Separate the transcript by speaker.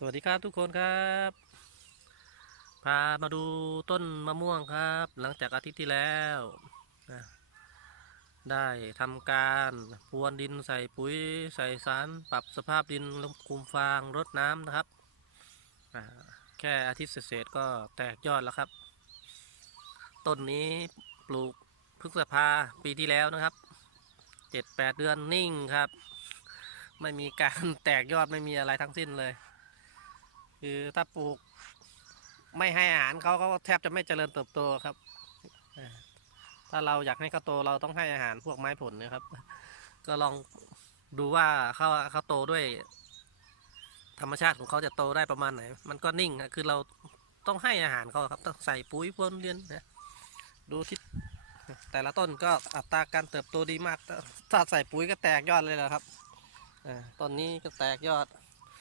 Speaker 1: สวัสดีครับทุกคนครับ พามาดูต้นมะม่วงครับ หลังจากอาทิตย์ที่แล้วนะได้ทำการพรวนดินใส่ปุ๋ยใส่สาร ปรับสภาพดินลงคุมฟางรดน้ำนะครับ แค่อาทิตย์เศษก็แตกยอดแล้วครับ ต้นนี้ปลูกพฤษภาปีที่แล้วนะครับเจ็ดแปดเดือนนิ่งครับ ไม่มีการแตกยอดไม่มีอะไรทั้งสิ้นเลย คือถ้าปลูกไม่ให้อาหารเขาเขาก็แทบจะไม่เจริญเติบโตครับถ้าเราอยากให้เขาโตเราต้องให้อาหารพวกไม้ผลนะครับ ก็ลองดูว่าเขาเขาโตด้วย ธรรมชาติของเขาจะโตได้ประมาณไหน มันก็นิ่งคือเราต้องให้อาหารเขาครับ ต้องใส่ปุ๋ยพรวนเรียนนะดูที่แต่ละต้นก็อัตราการเติบโตดีมาก ถ้าใส่ปุ๋ยก็แตกยอดเลยแหละครับต้นนี้ก็แตกยอด